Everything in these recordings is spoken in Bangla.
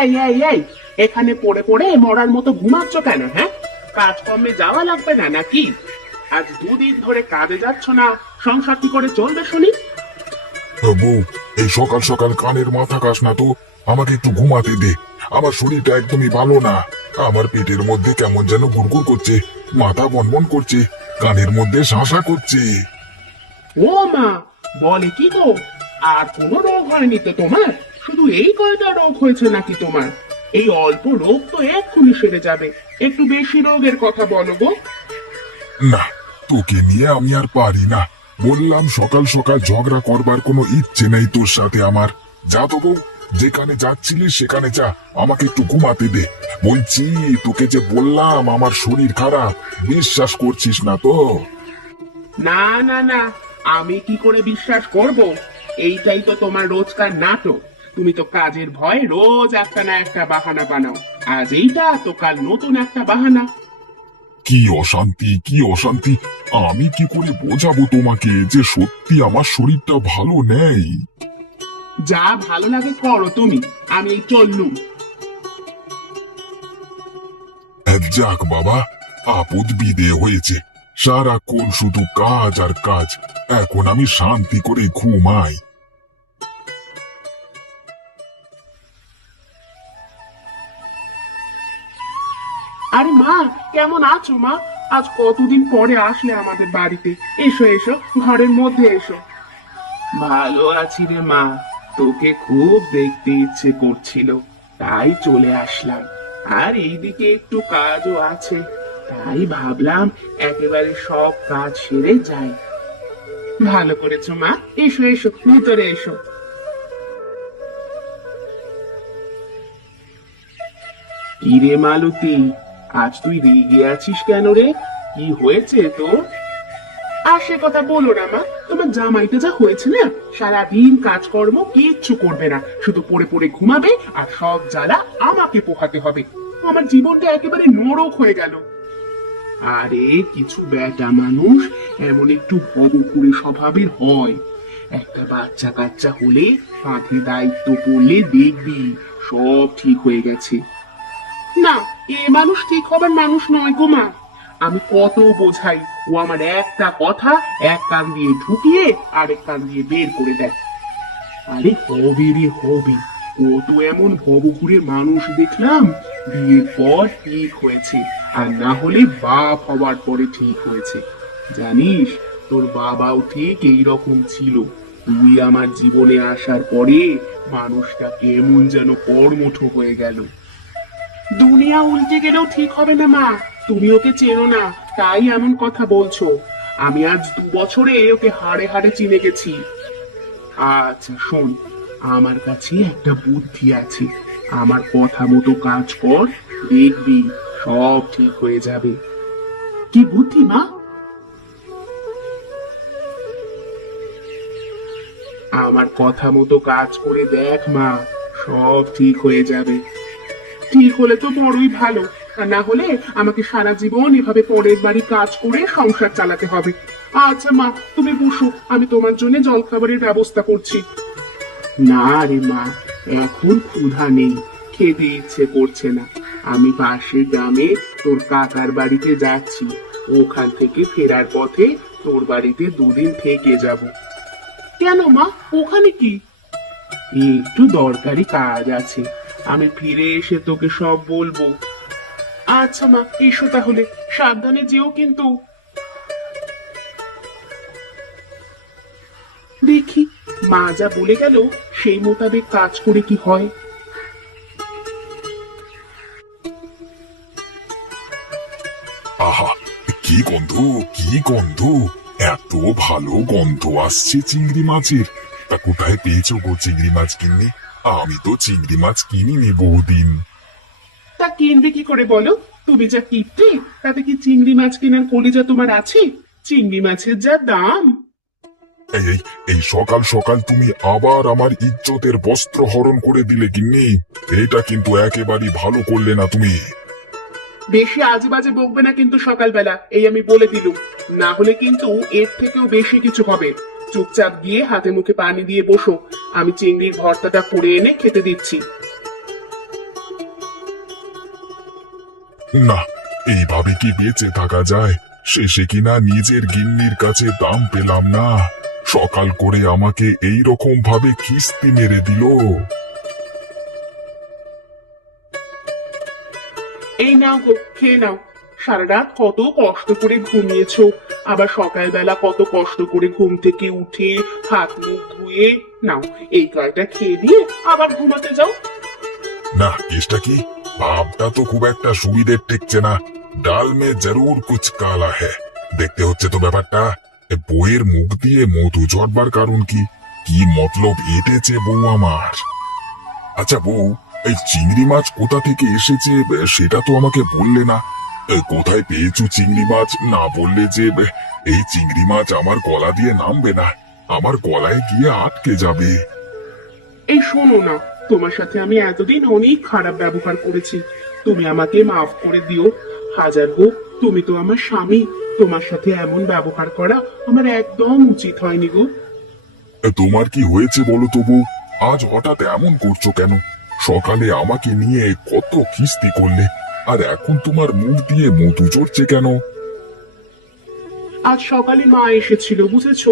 এই এই এই, এখানে পড়ে পড়ে মরার মতো ঘুমাচ্ছ কেন? হ্যাঁ, কাজকর্মে যাওয়া লাগবে না নাকি? আজ দুদিন ধরে কাজে যাচ্ছ না, সংসার কি করে চলবে শুনি? বউ, এই সকাল সকাল কানের মাথা কাস না তো। আমাকে একটু ঘুমাতে দে। আমার শরীরটা একদমই ভালো না। আমার পেটের মধ্যে কেমন যেন গুড়গুড় করছে, মাথা বনবন করছে, কানের মধ্যে শাঁসা করছে। ও মা, বলে কি গো? আর কোনো রোগ হয়নি তো তোমার? শুধু এই কয়টা রোগ হয়েছে নাকি তোমার? এই অল্প রোগ তো এক্ষুনি সেরে যাবে, একটু বেশি রোগের কথা বলো গো। না, তোকে নিয়ে আমি আর পারি না। বললাম সকাল সকাল ঝগড়া করবার কোনো ইচ্ছে নেই তোর সাথে আমার। যা তো বউ, যেখানে যাচ্ছিলিস সেখানে যা, আমাকে একটু ঘুমাতে দে। বলছি, তোকে যে বললাম আমার শরীর খারাপ, বিশ্বাস করছিস না তো? না না না, আমি কি করে বিশ্বাস করব? এইটাই তো তোমার রোজকার নাটক। তুমি তো কাজের ভয়ে রোজ একটা না একটা বাহানা বানাও। আজ এইটা তো কাল নতুন একটা বাহানা। কি অশান্তি, কি অশান্তি! আমি কি করে বোঝাবো তোমাকে যে সত্যি আমার শরীরটা ভালো নেই? যা ভালো লাগে করো তুমি, আমি এই চললুম। যাক বাবা, আপদ বিদে হয়েছে। সারাক্ষণ শুধু কাজ আর কাজ। এখন আমি শান্তি করে ঘুমাই। আরে মা, কেমন আছো মা? আজ কতদিন পরে আসলে আমাদের বাড়িতে। এসো এসো, ঘরের মধ্যে এসো। ভালো আছি রে মা, তোকে খুব দেখতে ইচ্ছে করছিল, তাই চলে আসলাম। আর এইদিকে একটু কাজও আছে, তাই ভাবলাম একেবারে সব কাজ সেরে যাই। ভালো করেছো মা, এসো এসো, ভিতরে এসো। কি রে মালতী, আজ তুই রেগে আছিস কেন রে? কি হয়েছে তোর? আর সে কথা বলো না মা, তোমার জামাইটা যা হয়েছে না, সারাদিন কাজকর্ম কিচ্ছু করবে না, শুধু পড়ে পড়ে ঘুমাবে, আর সব জ্বালা আমাকে পোহাতে হবে। আমার জীবনটা একেবারে নরক হয়ে গেল। আরে কিছু বেটা মানুষ এমন একটু ভবঘুরে স্বভাবের হয়। একটা বাচ্চা কাচ্চা হলে কাঁধে দায়িত্ব পড়লে দেখবি সব ঠিক হয়ে গেছে। না, এ মানুষ ঠিক হবার মানুষ নয় গো মা। আমি কত বোঝাই, ও আমার একটা কথা এক কান দিয়ে ঢুকিয়ে আরেক কান দিয়ে বের করে দেয়। আরে হবে রে হবে, ও তো এমন ভবঘুরে মানুষ দেখলাম বিয়ের পর ঠিক হয়েছে, আর না হলে বাপ হওয়ার পরে ঠিক হয়েছে। জানিস, তোর বাবাও ঠিক এইরকম ছিল। তুই আমার জীবনে আসার পরে মানুষটা কেমন যেন কর্মঠ হয়ে গেল। দুনিয়া উল্টে গেলেও ঠিক হবে না মা। তুমি ওকে চেনো না, তাই এমন কথা বলছো। আমি আজ 2 বছরে ওকে হাড়ে হাড়ে চিনে গেছি। আচ্ছা শোন, আমার কাছে একটা বুদ্ধি আছে। আমার কথা মতো কাজ কর, দেখবি সব ঠিক হয়ে যাবে। কি বুদ্ধি মা? আমার কথা মতো কাজ করে দেখ মা, সব ঠিক হয়ে যাবে। ঠিক হলে তো বড়ই ভালো, আর না হলে আমাকে সারা জীবন এভাবে পরের বাড়ি কাজ করে সংসার চালাতে হবে। আচ্ছা মা, তুমি বসো, আমি তোমার জন্য জলখাবারের ব্যবস্থা করছি। না রে মা, এখন ক্ষুধা নেই, খেতে ইচ্ছে করছে না। আমি পাশের গ্রামে তোর কাকার বাড়িতে যাচ্ছি, ওখান থেকে ফেরার পথে তোর বাড়িতে 2 দিন থেকে যাব। কেন মা, ওখানে কি? একটু দরকারি কাজ আছে, আমি ফিরে এসে তোকে সব বলবো। আচ্ছা মা, এসো তাহলে, সাবধানে যেও কিন্তু। দেখি, মা যা বলে গেল সেই মোতাবেক কাজ করে কি হয়। আহা, কি গন্ধ, কি গন্ধ! এত ভালো গন্ধ আসছে চিংড়ি মাছের। তা কোথায় পেয়েছো গো চিংড়ি মাছ কিনে? আমি তো চিংড়ি মাছ কিনিনি বহুদিন। তা কিনবে কি করে বলো? তুমি যা কিপটে, তাতে কি চিংড়ি মাছ কেনার কলিজা তোমার আছে? চিংড়ি মাছের যা দাম। এই এই এই সকাল সকাল তুমি আবার আমার ইজ্জতের বস্ত্র হরণ করে দিলে গিন্নি। এটা কিন্তু একেবারেই ভালো করলে না তুমি। বেশি আজে বাজে বকবে না কিন্তু সকালবেলা, এই আমি বলে দিলুম। না হলে কিন্তু এর থেকেও বেশি কিছু হবে। চুপচাপ গিয়ে হাতে মুখে পানি দিয়ে বসো, আমি চিংড়ির ভর্তাটা করে এনে খেতে দিচ্ছি। না, এইভাবে কি বেঁচে থাকা যায়? শেষে কিনা নিজের গিন্নির কাছে দাম পেলাম না, সকাল করে আমাকে এই রকম ভাবে খিস্তি মেরে দিল। এই নাও গো, খেয়ে নাও। সারা রাত কত কষ্ট করে ঘুমিয়েছো, আবার সকালবেলা কত কষ্ট করে ঘুম থেকে উঠে হাত মুখ ধুয়ে নাও, এই কয়টা খেয়ে দিয়ে আবার ঘুমাতে যাও। না, কেসটা কি? ভাবটা তো খুব একটা সুবিধের ঠেকছে না। ডাল মে জরুর কুছ কালা হ্যায়। দেখতে হচ্ছে তো ব্যাপারটা। বউয়ের মুখ দিয়ে মধু ঝরবার কারণ কি? কি মতলব এঁটেছে বউ আমার? আচ্ছা বউ, এই চিংড়ি মাছ কোথা থেকে এসেছে সেটা তো আমাকে বললে না। কোথায় পেয়েছো চিংড়ি মাছ না বললে যে এই চিংড়ি মাছ আমার গলা দিয়ে নামবে না, আমার গলায় গিয়ে আটকে যাবে। এই শোনো না, তোমার সাথে আমি এতদিন অনেক খারাপ ব্যবহার করেছি, তুমি আমাকে মাফ করে দিও। হাজার হোক তুমি তো আমার স্বামী, তোমার সাথে এমন ব্যবহার করা আমার একদম উচিত হয়নি গো। তোমার কি হয়েছে বলো তো বউ? আজ হঠাৎ এমন করছো কেন? সকালে আমাকে নিয়ে কত খিস্তি করলে, আর এখন তোমার মুখ দিয়ে মধু চড়ছে কেন? আজ সকালে মা এসেছিল, বুঝেছো?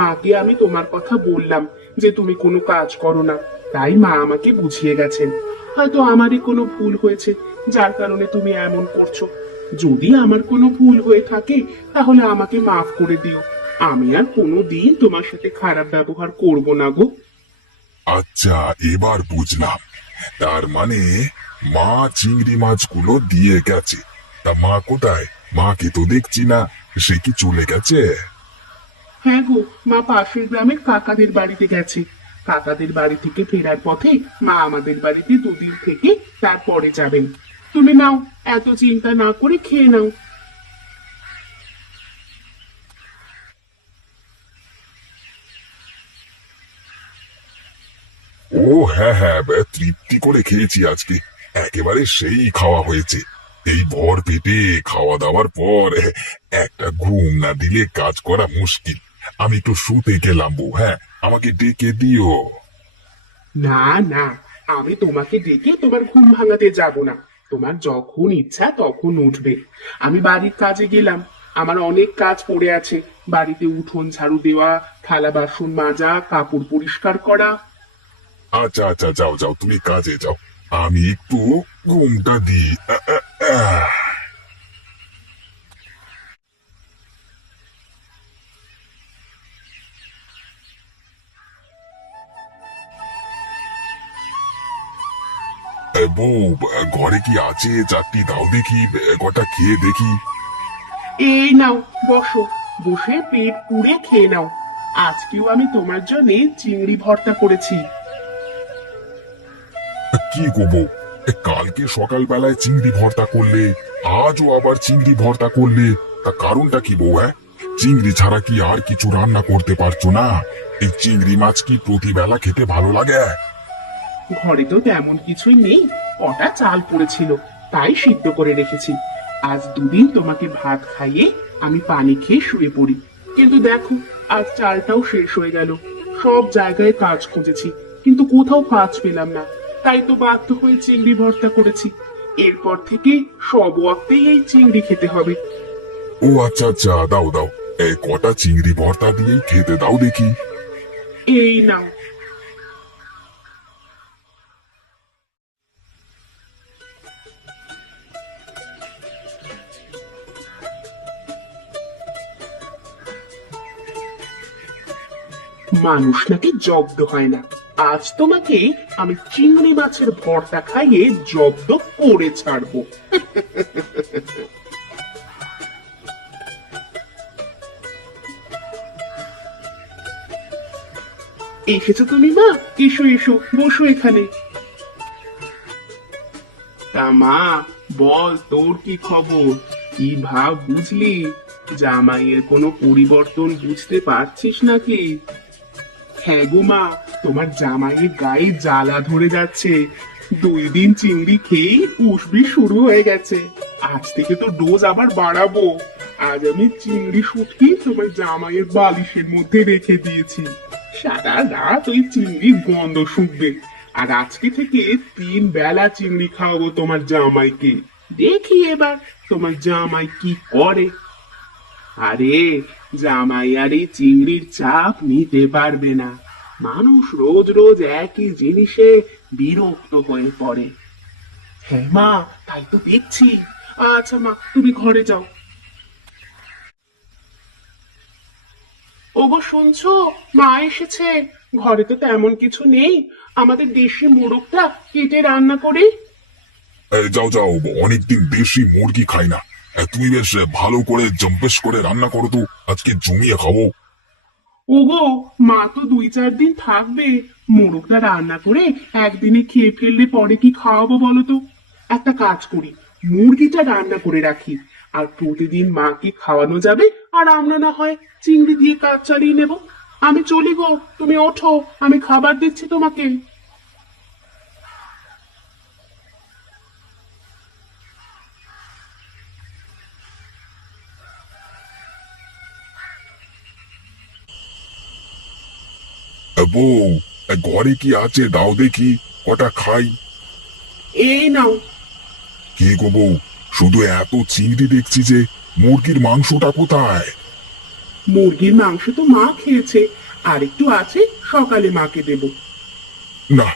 মাকে আমি তোমার কথা বললাম যে তুমি কোনো কাজ করো না, তাই মা আমাকে বুঝিয়ে গেছেন। হয়তো আমারই কোনো ভুল হয়েছে, যার কারণে তুমি এমন করছো। যদি আমার কোনো ভুল হয়ে থাকে তাহলে আমাকে মাফ করে দিও, আমি আর কোনোদিন তোমার সাথে খারাপ ব্যবহার করব না গো। আচ্ছা, এবার বুঝলাম। তার মানে মা চিংড়ি মাছগুলো দিয়ে গেছে। তা মা কোথায়? মাকে তো দেখছি না, সে কি চলে গেছে? হ্যাঁ গো, মা পাশের গ্রামের কাকাদের বাড়িতে গেছে। কাকাদের বাড়ি থেকে ফেরার পথে মা আমাদের বাড়িতে দুদিন থেকে তারপরে যাবেন। তুমি নাও, এত চিন্তা না করে খেয়ে নাও। ও হ্যাঁ হ্যাঁ, তৃপ্তি করে খেয়েছি আজকে। একেবারে সেই খাওয়া হয়েছে। এই ভর পেটে খাওয়া দাওয়ার পর একটা ঘুম না দিলে কাজ করা মুশকিল। আমি একটু শুতে গেলাম বউ, হ্যাঁ, আমাকে ডেকে দিও। না না, আমি তোমাকে ডেকে তোমার ঘুম ভাঙাতে যাব না। তোমার যখন ইচ্ছা তখন উঠবে। আমি বাড়ির কাজে গেলাম, আমার অনেক কাজ পড়ে আছে। বাড়িতে উঠোন ঝাড়ু দেওয়া, থালা বাসন মাজা, কাপড় পরিষ্কার করা। আচ্ছা আচ্ছা, যাও যাও, তুমি কাজে যাও, আমি একটু ঘুমটা দিই। আহ। বউ, ঘরে কি আছে? চারটি দাও দেখি, কটা খেয়ে দেখি। এই নাও, বসো, বসে পেট পুড়ে খেয়ে নাও। আজকেও আমি তোমার জন্য চিংড়ি ভর্তা করেছি। কি গো বউ, কালকে সকালবেলায় চিংড়ি ভর্তা করলে, আজও আবার চিংড়ি ভর্তা করলে, তা কারণটা কি বউ? হ্যাঁ, চিংড়ি ছাড়া কি আর কিছু রান্না করতে পারছো না? এই চিংড়ি মাছ কি প্রতিবেলা খেতে ভালো লাগে? ঘরে তো তেমন কিছুই নেই, কটা চাল পড়েছিল, তাই সিদ্ধ করে রেখেছি। আজ দুদিন তোমাকে ভাত খাইয়ে আমি পানি খেয়ে শুয়ে পড়ি, কিন্তু দেখো আজ চালটাও শেষ হয়ে গেল। সব জায়গায় কাজ খুঁজেছি, কিন্তু কোথাও কাজ পেলাম না, তাই তো বাধ্য হয়ে চিংড়ি ভর্তা করেছি। এরপর থেকে সব ওয়াক্তেই এই চিংড়ি খেতে হবে। ও আচ্ছা আচ্ছা, দাও দাও, কটা চিংড়ি ভর্তা দিয়েই খেতে দাও দেখি। এই নাও। মানুষ নাকি জব্দ হয় না, আজ তোমাকে আমি চিংড়ি মাছের ভর্তা খাইয়ে জব্দ করে ছাড়বো। এসেছো তুমি মা? এসো এসো, বসো এখানে। তা মা, বল তোর কি খবর? কি ভাব বুঝলি? জামাইয়ের কোনো পরিবর্তন বুঝতে পারছিস নাকি? হ্যাঁ গো মা, তোমার জামাইয়ের গায়ে জ্বালা ধরে যাচ্ছে। 2 দিন চিংড়ি খেয়েই উসবি শুরু হয়ে গেছে। আজ থেকে তো ডোজ আবার বাড়াবো। আজ আমি চিংড়ি শুটকি তোমার জামাইয়ের বালিশের মধ্যে রেখে দিয়েছি। সারা রাত ওই চিংড়ির গন্ধ শুকবে। আর আজকে থেকে 3 বেলা চিংড়ি খাওয়াবো তোমার জামাইকে। দেখি এবার তোমার জামাই কি করে। আরে জামাই আর এই চিংড়ির চাপ নিতে পারবে না। মানুষ রোজ রোজ একই জিনিসে বিরক্ত হয়ে পড়ে। হ্যাঁ মা, তাই তো দেখছি। আচ্ছা মা, তুমি ঘরে যাও। ওগো শুনছো, মা এসেছে। ঘরে তো তেমন কিছু নেই, আমাদের দেশি মোরগটা কেটে রান্না করে। যাও যাও, অনেকদিন দেশি মুরগি খাই না। তুমি বেশ ভালো করে জম্পেশ করে রান্না করো তো, আজকে জমিয়ে খাবো। ওগো, মা তো 2-4 দিন থাকবে। মোরগটা রান্না করে একদিনে খেয়ে ফেললে পরে কি খাওয়াবো বলো তো? একটা কাজ করি, মুরগিটা রান্না করে রাখি, আর প্রতিদিন মাকে খাওয়ানো যাবে, আর আমরা না হয় চিংড়ি দিয়ে কাজ চালিয়ে নেব। আমি চলি গো, তুমি ওঠো, আমি খাবার দিচ্ছি তোমাকে। বউ, ঘরে কি আছে দাও দেখি, কটা খাই। এই নাও। কি গো বউ, শুধু এত চিংড়ি দেখছি যে, মুরগির মাংসটা কোথায়? মুরগির মাংস তো মা খেয়েছে, আর একটু আছে, সকালে মাকে দেব। না,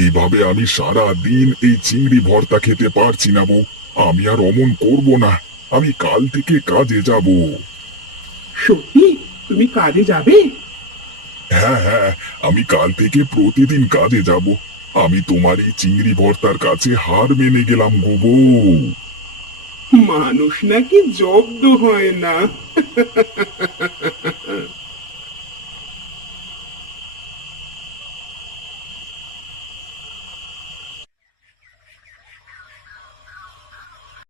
এইভাবে আমি সারা দিন এই চিংড়ি ভর্তা খেতে পারছি না বউ। আমি আর অমন করব না, আমি কাল থেকে কাজে যাব। সত্যি তুমি কাজে যাবে? হ্যাঁ হ্যাঁ, আমি কাল থেকে প্রতিদিন কাজে যাব। আমি তোমার এই চিংড়ি ভর্তার কাছে হার মেনে গেলাম গো বউ। মানুষ নাকি জব্দ হয় না।